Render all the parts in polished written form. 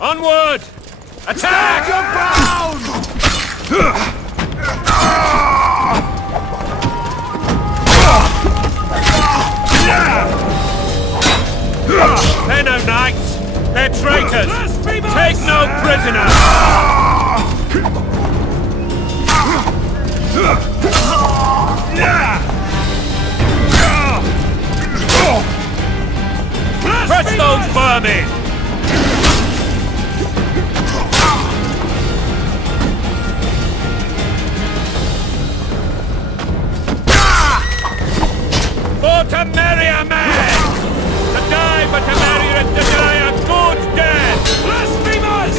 Onward! Attack! They're no knights! They're traitors! Take no prisoners! Press those vermin! For to marry a man! To die but to marry and to die a good death! Blasphemers!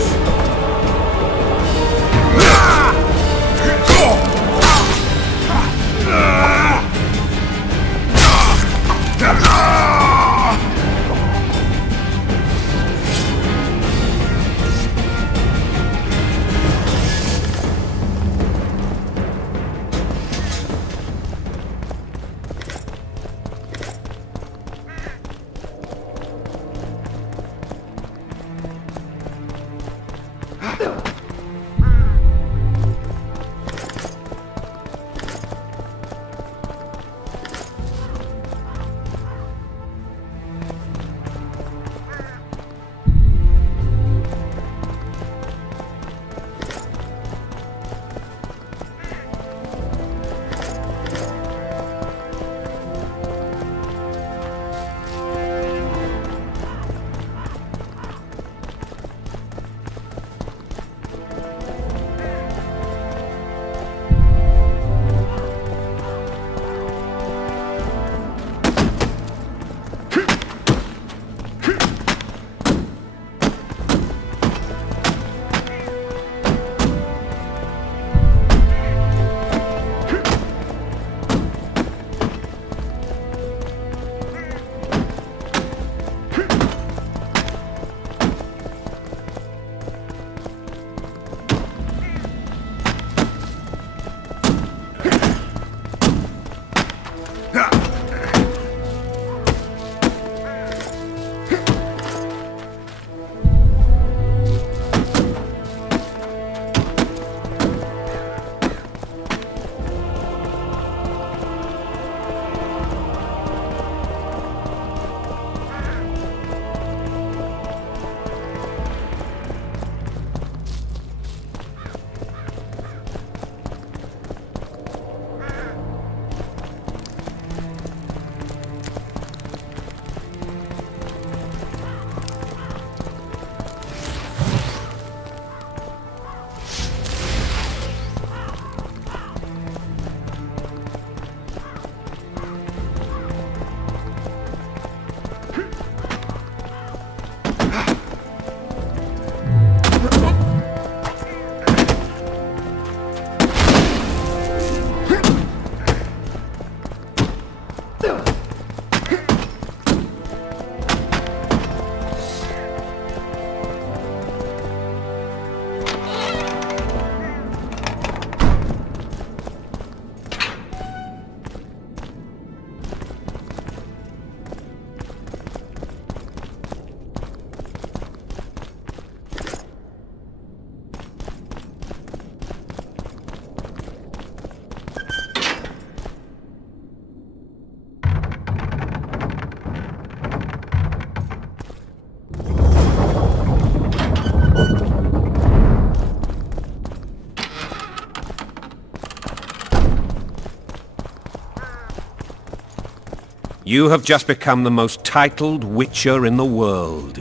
You have just become the most titled witcher in the world.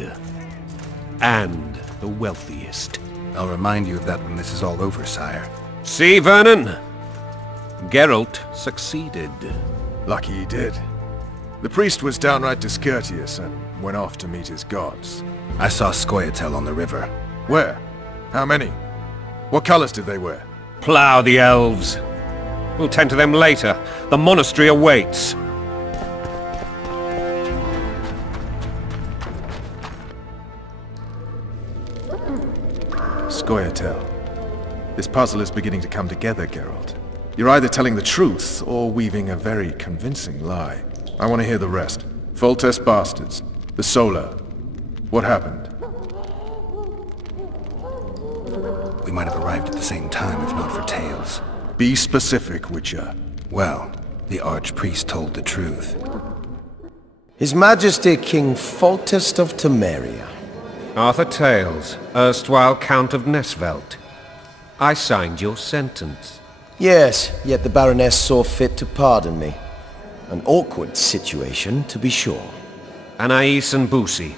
And the wealthiest. I'll remind you of that when this is all over, sire. See, Vernon? Geralt succeeded. Lucky he did. The priest was downright discourteous and went off to meet his gods. I saw Scoia'tael on the river. Where? How many? What colors did they wear? Plough the elves. We'll tend to them later. The monastery awaits. Scoia'tael. This puzzle is beginning to come together, Geralt. You're either telling the truth or weaving a very convincing lie. I want to hear the rest. Foltest bastards. The Solar. What happened? We might have arrived at the same time if not for tales. Be specific, Witcher. Well, the Archpriest told the truth. His Majesty King Foltest of Temeria. Arthur Tales, erstwhile Count of Nesvelt. I signed your sentence. Yes, yet the Baroness saw fit to pardon me. An awkward situation, to be sure. Anais and Boussy,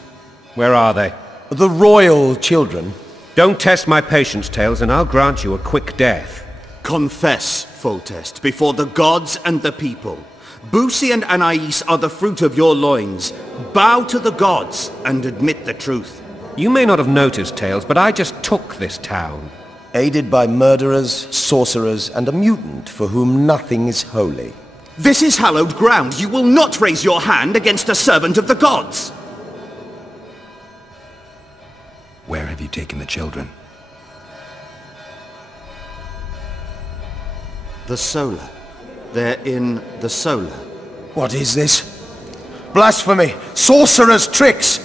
where are they? The royal children. Don't test my patience, Tales, and I'll grant you a quick death. Confess, Foltest, before the gods and the people. Boussy and Anais are the fruit of your loins. Bow to the gods and admit the truth. You may not have noticed, Tales, but I just took this town. Aided by murderers, sorcerers, and a mutant for whom nothing is holy. This is hallowed ground. You will not raise your hand against a servant of the gods. Where have you taken the children? The Solar. They're in the Solar. What is this? Blasphemy! Sorcerer's tricks!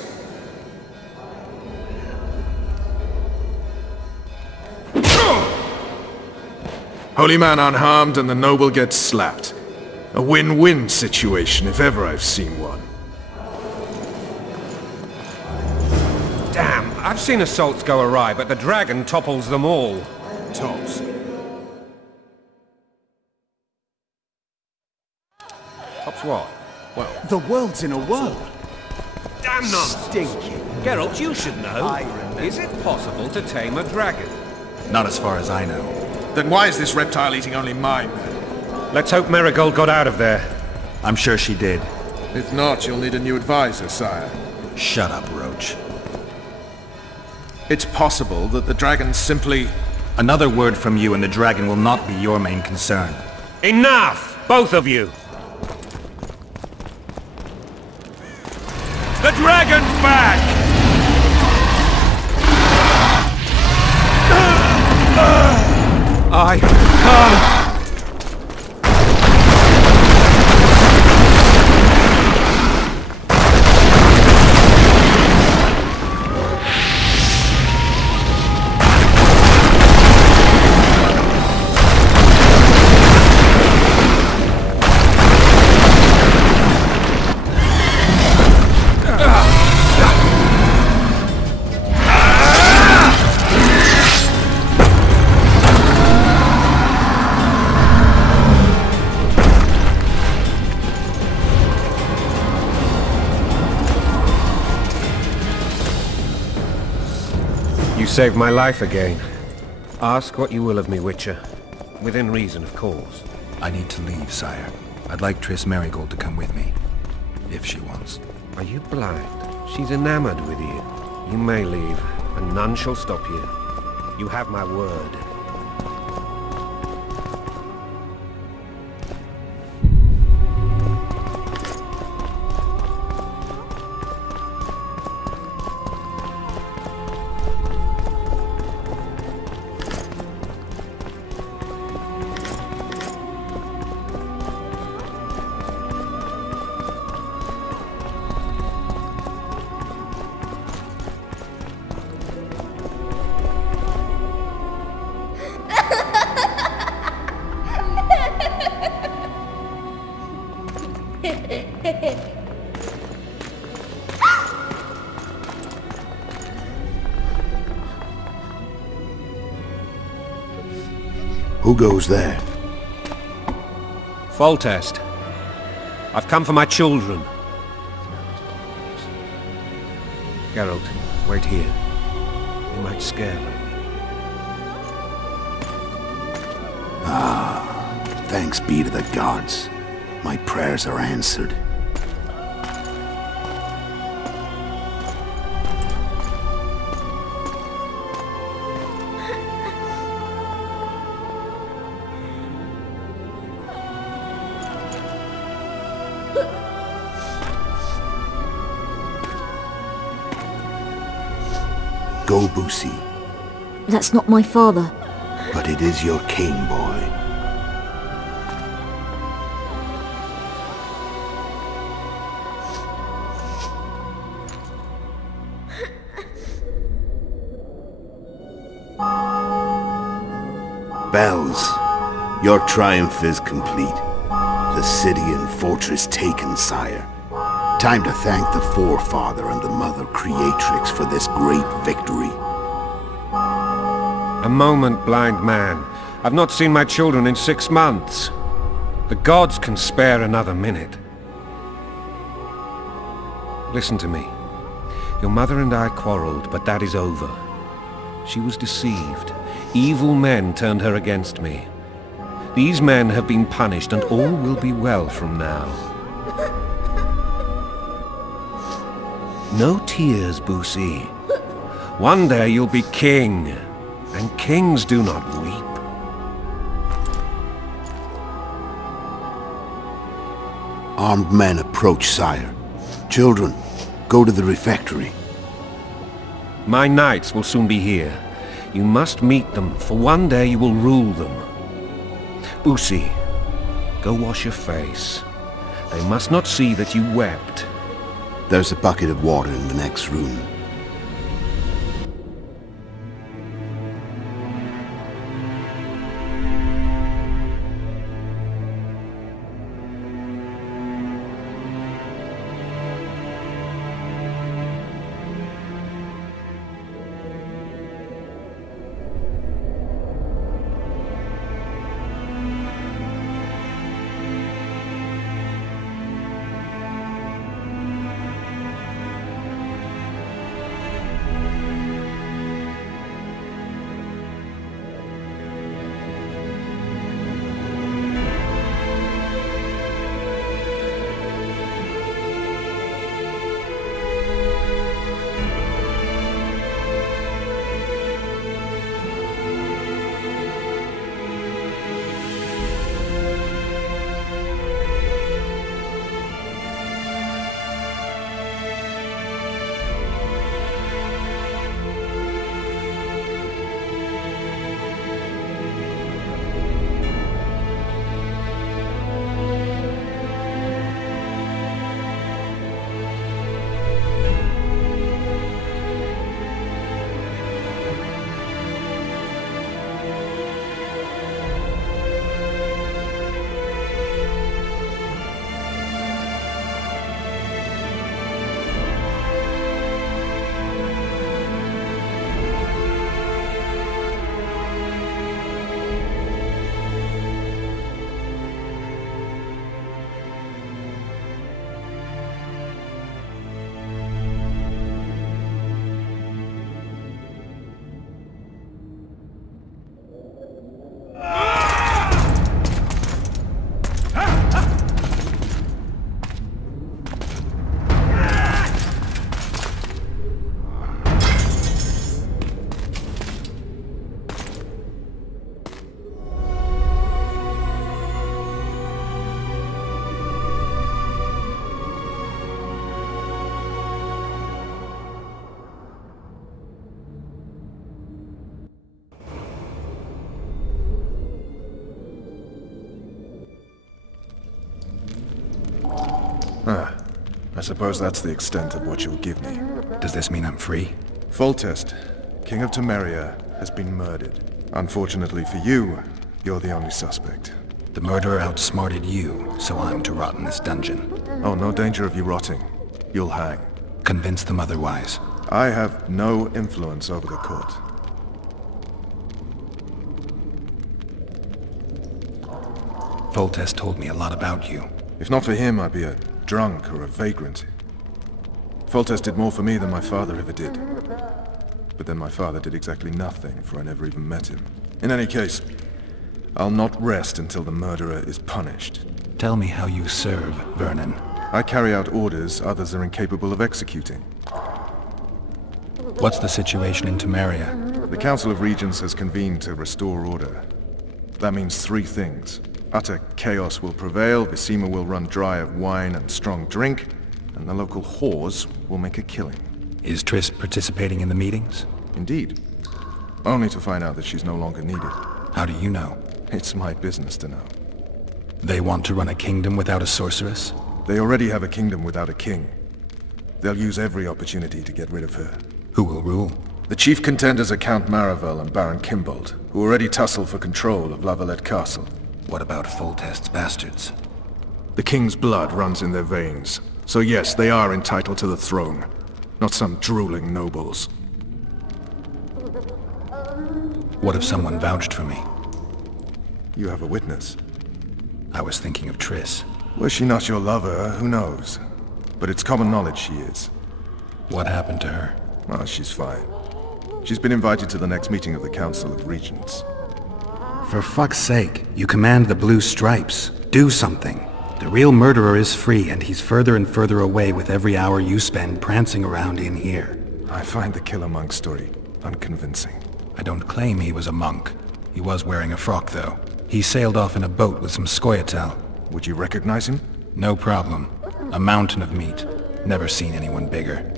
Holy man unharmed and the noble gets slapped. A win-win situation if ever I've seen one. Damn, I've seen assaults go awry, but the dragon topples them all. Tops. Tops what? Well, The world's in a whirl. Damn nonsense! Stinking. Geralt, you should know. Is it possible to tame a dragon? Not as far as I know. then why is this reptile eating only mine then? Let's hope Marigold got out of there. I'm sure she did. If not, you'll need a new advisor, sire. Shut up, Roach. It's possible that the dragon simply... Another word from you and the dragon will not be your main concern. Enough! Both of you! The dragon's back! I can't... Saved my life again. Ask what you will of me, Witcher. Within reason, of course. I need to leave, sire. I'd like Triss Marigold to come with me. If she wants. Are you blind? She's enamored with you. You may leave, and none shall stop you. You have my word. Who goes there? Foltest. I've come for my children. Geralt, wait here. You might scare them. Thanks be to the gods. My prayers are answered. Go, Boussy. That's not my father. But it is your king, boy. Bells, your triumph is complete. The city and fortress taken, sire. Time to thank the Forefather and the Mother Creatrix for this great victory. A moment, blind man. I've not seen my children in 6 months. The gods can spare another minute. Listen to me. Your mother and I quarreled, but that is over. She was deceived. Evil men turned her against me. These men have been punished, and all will be well from now. No tears, Boosie. One day you'll be king, and kings do not weep. Armed men approach, sire. Children, go to the refectory. My knights will soon be here. You must meet them, for one day you will rule them. Boosie, go wash your face. They must not see that you wept. There's a bucket of water in the next room. I suppose that's the extent of what you'll give me. Does this mean I'm free? Foltest, King of Temeria, has been murdered. Unfortunately for you, you're the only suspect. The murderer outsmarted you, so I'm to rot in this dungeon. Oh, no danger of you rotting. You'll hang. Convince them otherwise. I have no influence over the court. Foltest told me a lot about you. If not for him, I'd be a drunk or a vagrant. Foltest did more for me than my father ever did. But then my father did exactly nothing, for I never even met him. In any case, I'll not rest until the murderer is punished. Tell me how you serve, Vernon. I carry out orders others are incapable of executing. What's the situation in Temeria? The Council of Regents has convened to restore order. That means 3 things. Utter chaos will prevail, Visima will run dry of wine and strong drink, and the local whores will make a killing. Is Triss participating in the meetings? Indeed. Only to find out that she's no longer needed. How do you know? It's my business to know. They want to run a kingdom without a sorceress? They already have a kingdom without a king. They'll use every opportunity to get rid of her. Who will rule? The chief contenders are Count Maravel and Baron Kimbold, who already tussle for control of Lavalette Castle. What about Foltest's bastards? The king's blood runs in their veins, so yes, they are entitled to the throne, not some drooling nobles. What if someone vouched for me? You have a witness. I was thinking of Triss. Was she not your lover, who knows? But it's common knowledge she is. What happened to her? Oh, she's fine. She's been invited to the next meeting of the Council of Regents. For fuck's sake, you command the Blue Stripes. Do something. The real murderer is free, and he's further and further away with every hour you spend prancing around in here. I find the Killer Monk story unconvincing. I don't claim he was a monk. He was wearing a frock, though. He sailed off in a boat with some Scoia'tael. Would you recognize him? No problem. A mountain of meat. Never seen anyone bigger.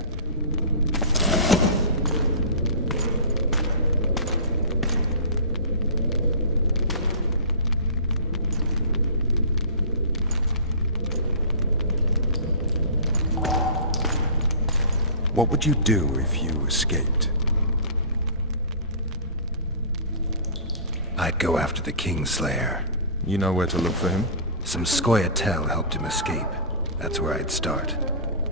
What would you do if you escaped? I'd go after the Kingslayer. You know where to look for him? Some Scoia'tael helped him escape. That's where I'd start.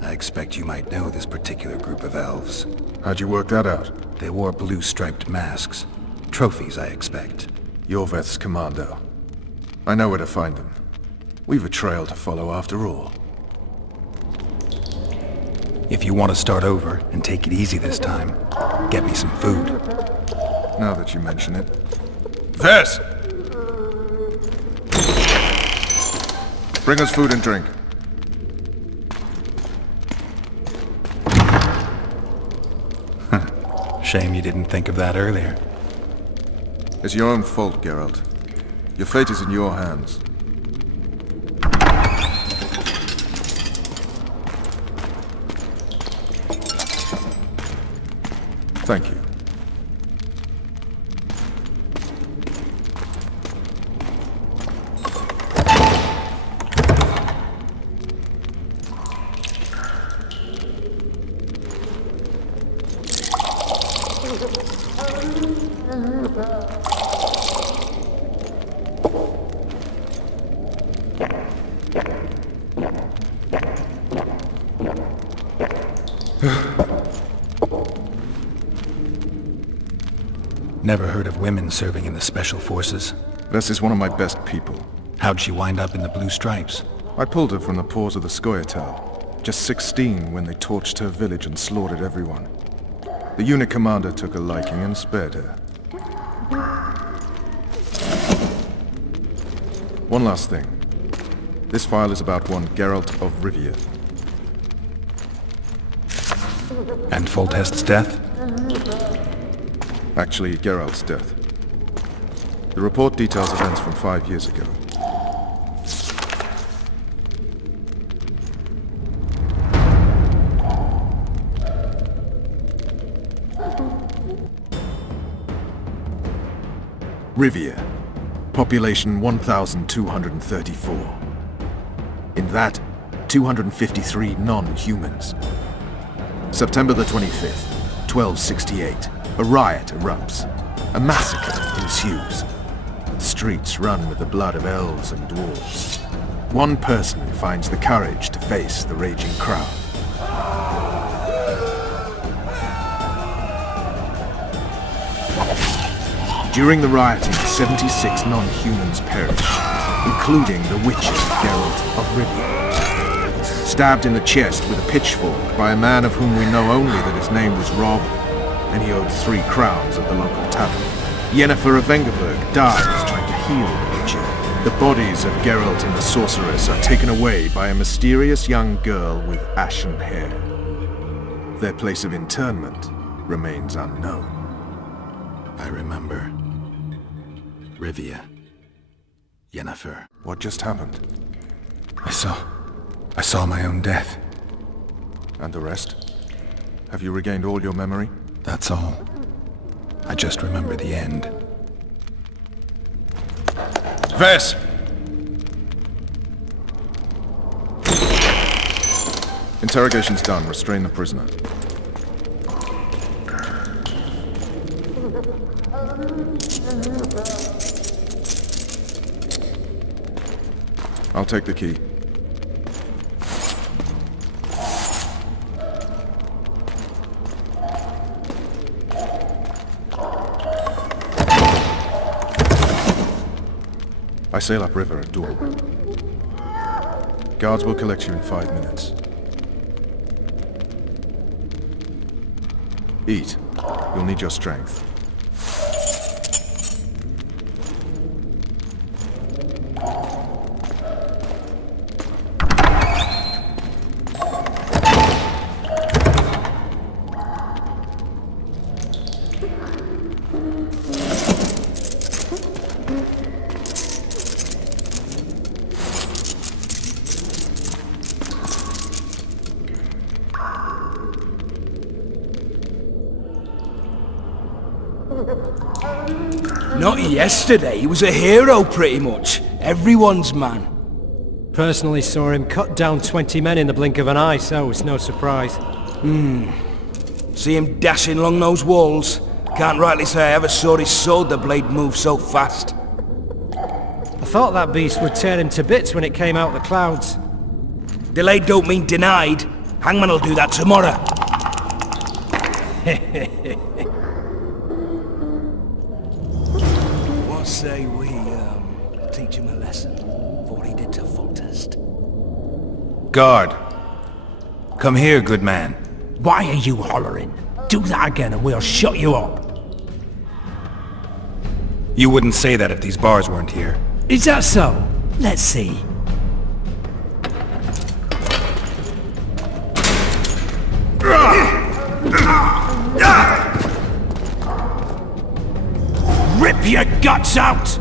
I expect you might know this particular group of elves. How'd you work that out? They wore blue-striped masks. Trophies, I expect. Yorveth's commando. I know where to find them. We've a trail to follow after all. If you want to start over and take it easy this time, get me some food. Now that you mention it. Vess! Bring us food and drink. Shame you didn't think of that earlier. It's your own fault, Geralt. Your fate is in your hands. Thank you. Never heard of women serving in the Special Forces. Vess is one of my best people. How'd she wind up in the Blue Stripes? I pulled her from the paws of the Scoia'tael. Just 16 when they torched her village and slaughtered everyone. The unit commander took a liking and spared her. One last thing. This file is about one Geralt of Rivia. And Foltest's death? Actually, Geralt's death. The report details events from 5 years ago. Rivia. Population 1,234. In that, 253 non-humans. September the 25th, 1268. A riot erupts. A massacre ensues. The streets run with the blood of elves and dwarves. One person finds the courage to face the raging crowd. During the rioting, 76 non-humans perished, including the witcher Geralt of Rivia. Stabbed in the chest with a pitchfork by a man of whom we know only that his name was Rob, and he owed 3 crowns at the local tavern. Yennefer of Vengerberg dies trying to heal the witcher. The bodies of Geralt and the sorceress are taken away by a mysterious young girl with ashen hair. Their place of interment remains unknown. I remember. Rivia. Yennefer. What just happened? I saw my own death. And the rest? Have you regained all your memory? That's all. I just remember the end. Vess! Interrogation's done. Restrain the prisoner. I'll take the key. I sail upriver at dawn. Guards will collect you in 5 minutes. Eat. You'll need your strength. Not yesterday, he was a hero pretty much. Everyone's man. Personally saw him cut down 20 men in the blink of an eye, so it's no surprise. See him dashing along those walls. Can't rightly say I ever saw his sword the blade move so fast. I thought that beast would tear him to bits when it came out of the clouds. Delayed don't mean denied. Hangman will do that tomorrow. What say we, teach him a lesson for what he did to Foltest? Guard! Come here, good man. Why are you hollering? Do that again and we'll shut you up. You wouldn't say that if these bars weren't here. Is that so? Let's see. Rip your guts out!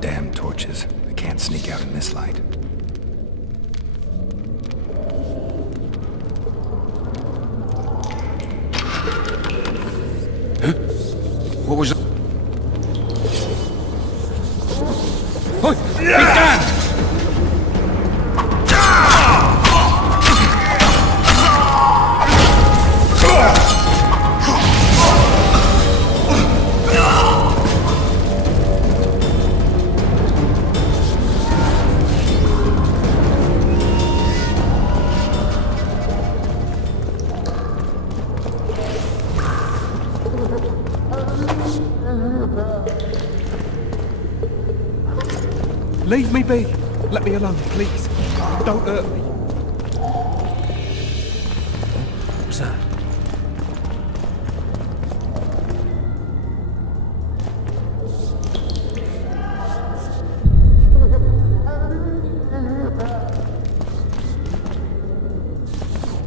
Damn torches. I can't sneak out in this light. What was that? Oi! Be damned! Leave me be. Let me alone, please. Don't hurt me. What's that?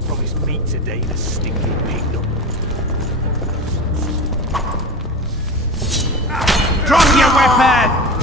Promised meat today, the stinking pigdom. Drop your weapon!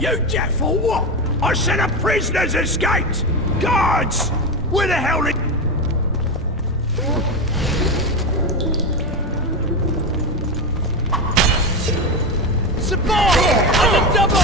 You deaf or what? I said a prisoner's escaped! Guards! Where the hell did... Support! On the double!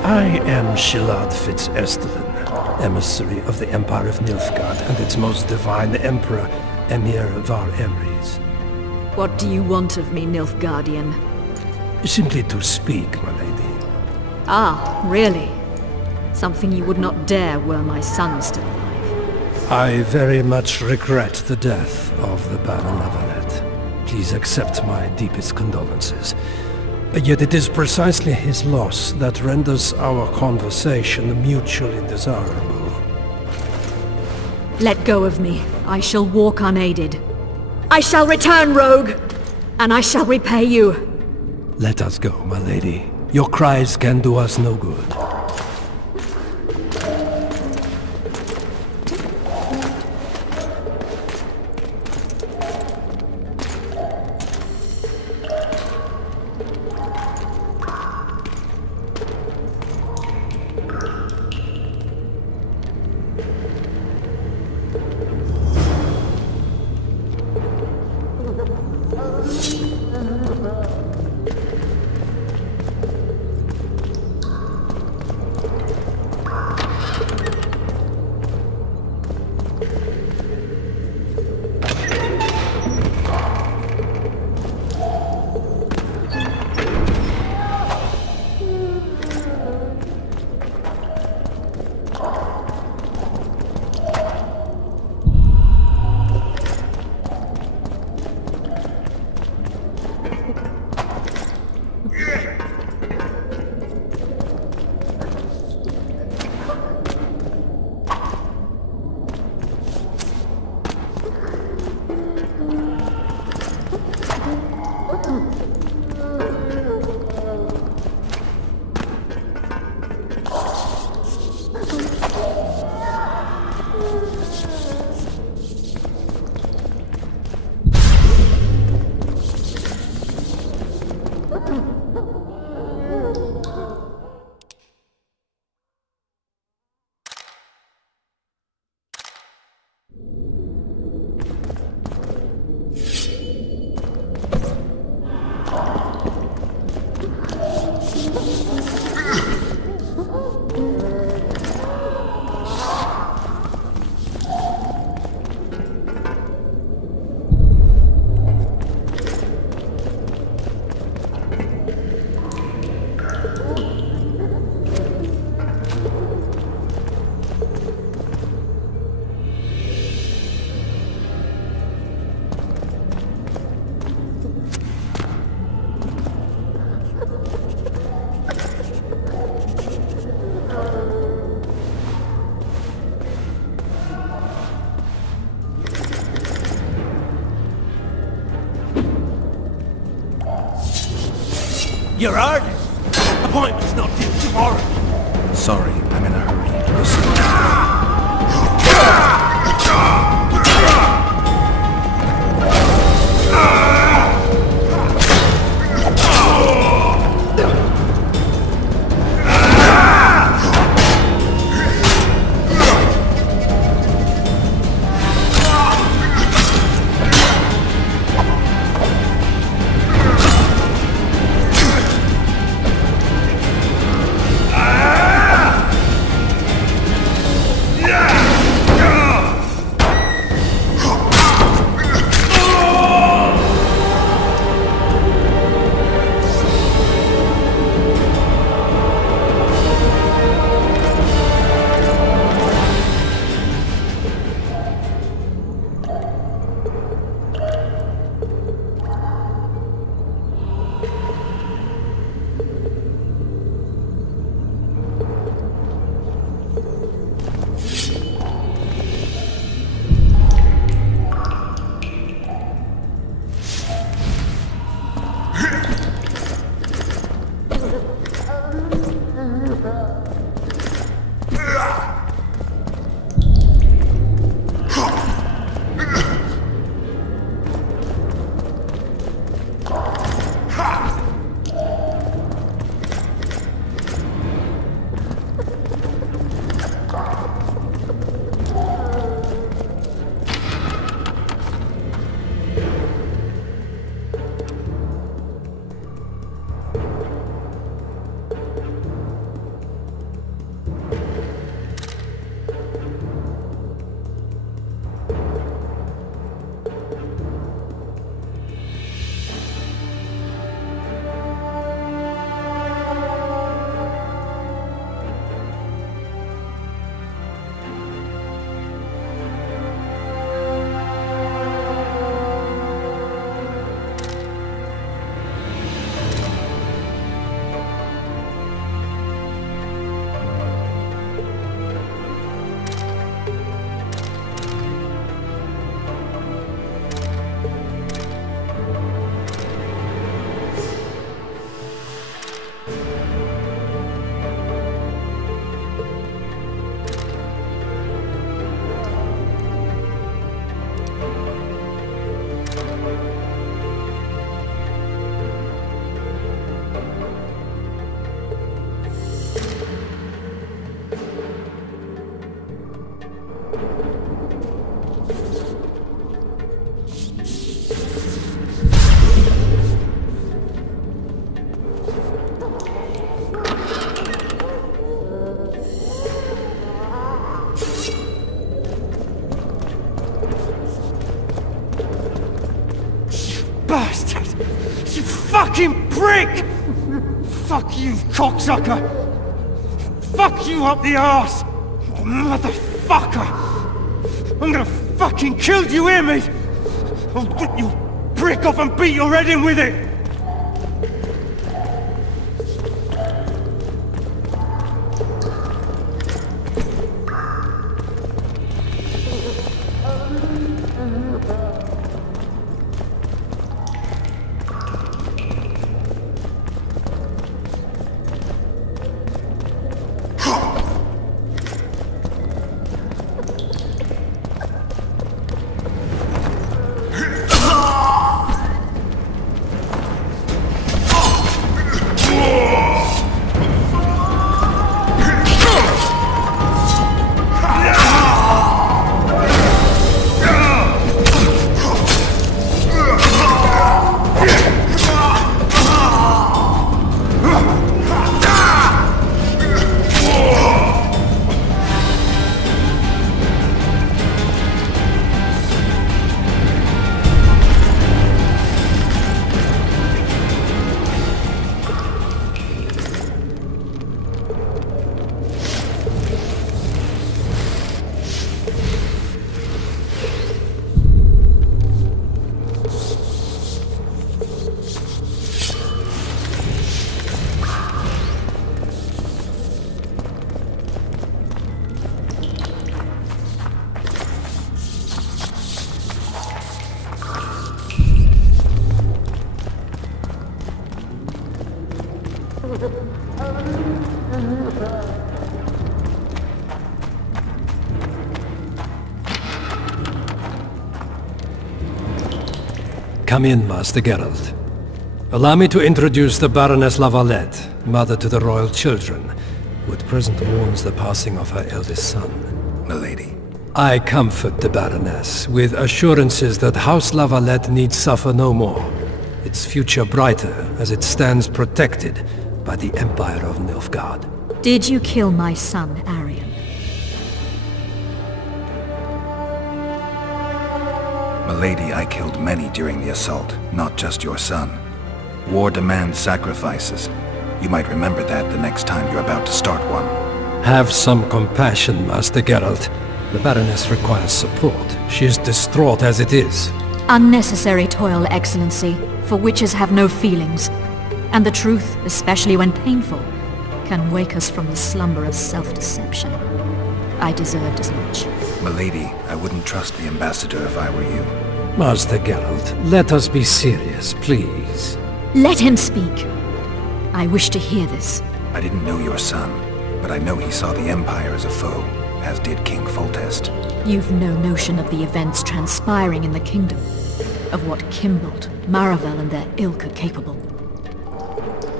I am Shilad Fitz-Estelen, emissary of the Empire of Nilfgaard and its most divine Emperor, Emir Var Emrys. What do you want of me, Nilfgaardian? Simply to speak, my lady. Ah, really? Something you would not dare were my son still alive. I very much regret the death of the Baron Levenet. Please accept my deepest condolences. Yet it is precisely his loss that renders our conversation mutually desirable. Let go of me. I shall walk unaided. I shall return, rogue! And I shall repay you. Let us go, my lady. Your cries can do us no good. You're heard? Appointment's not due tomorrow. Sorry, I'm in a hurry. We'll see. Fucking prick! Fuck you, cocksucker! Fuck you up the arse! Motherfucker! I'm gonna fucking kill you, hear me? I'll rip your prick off and beat your head in with it! Come in, Master Geralt. Allow me to introduce the Baroness Lavalette, mother to the royal children, who at present mourns the passing of her eldest son. Milady. I comfort the Baroness with assurances that House Lavalette need suffer no more, its future brighter as it stands protected by the Empire of Nilfgaard. Did you kill my son, Arion? Milady, I killed many during the assault, not just your son. War demands sacrifices. You might remember that the next time you're about to start one. Have some compassion, Master Geralt. The Baroness requires support. She is distraught as it is. Unnecessary toil, Excellency, for witches have no feelings. And the truth, especially when painful, can wake us from the slumber of self-deception. I deserved as much. Milady, I wouldn't trust the ambassador if I were you. Master Geralt, let us be serious, please. Let him speak. I wish to hear this. I didn't know your son, but I know he saw the Empire as a foe, as did King Foltest. You've no notion of the events transpiring in the kingdom, of what Kimbolt, Maravel and their ilk are capable.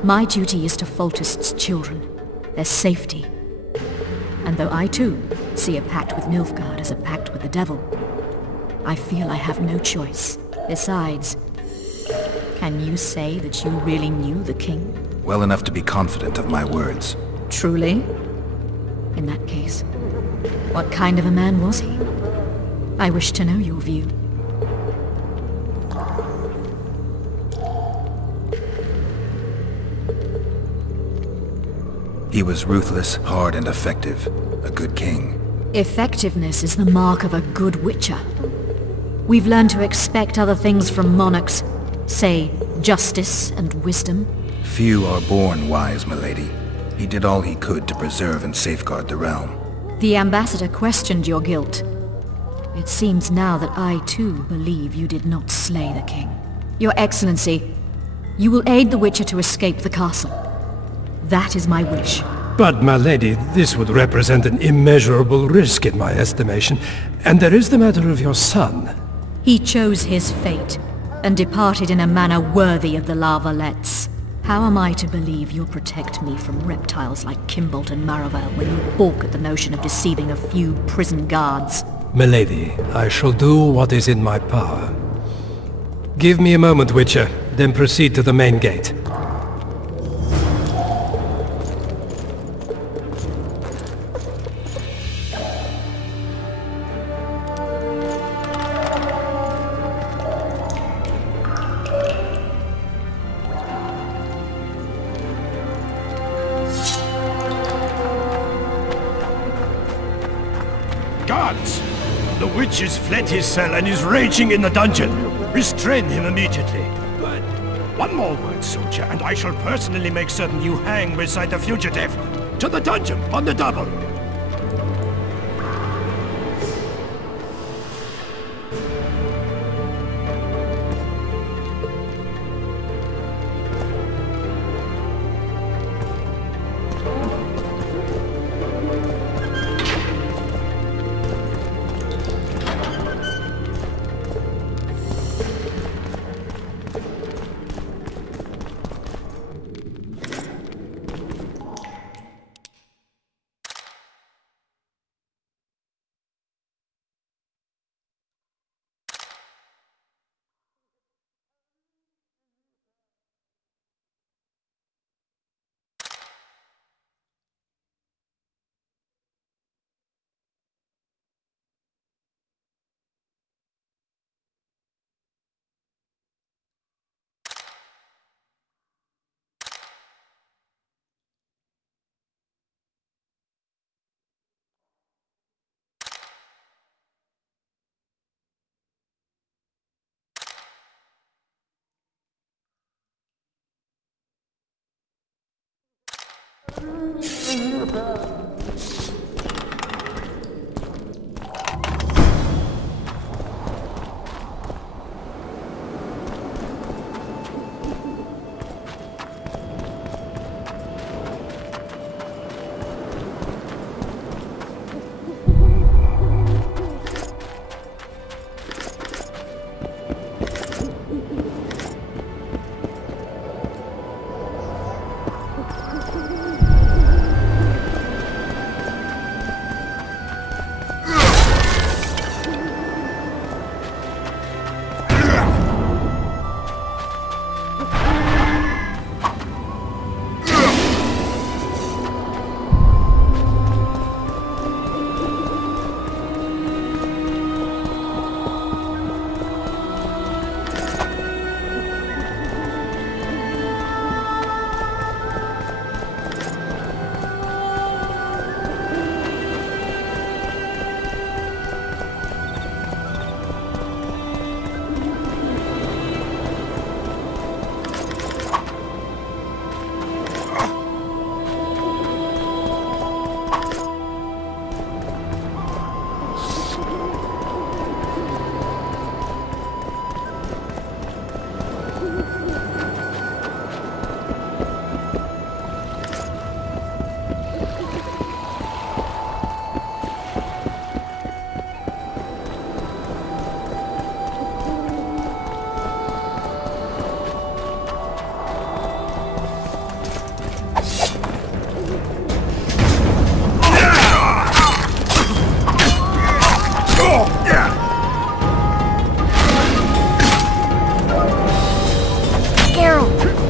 My duty is to Foltest's children, their safety. And though I too see a pact with Nilfgaard as a pact with the devil, I feel I have no choice. Besides, can you say that you really knew the king? Well enough to be confident of my words. Truly? In that case, what kind of a man was he? I wish to know your view. He was ruthless, hard, and effective. A good king. Effectiveness is the mark of a good witcher. We've learned to expect other things from monarchs, say, justice and wisdom. Few are born wise, milady. He did all he could to preserve and safeguard the realm. The ambassador questioned your guilt. It seems now that I too believe you did not slay the king. Your Excellency, you will aid the witcher to escape the castle. That is my wish. But, my lady, this would represent an immeasurable risk in my estimation. And there is the matter of your son. He chose his fate, and departed in a manner worthy of the Lavalettes. How am I to believe you'll protect me from reptiles like Kimbolt and Maravel when you balk at the notion of deceiving a few prison guards? Milady, I shall do what is in my power. Give me a moment, Witcher, then proceed to the main gate. Guards! The witch has fled his cell and is raging in the dungeon. Restrain him immediately. But one more word, soldier, and I shall personally make certain you hang beside the fugitive. To the dungeon, on the double!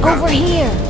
now. Over here!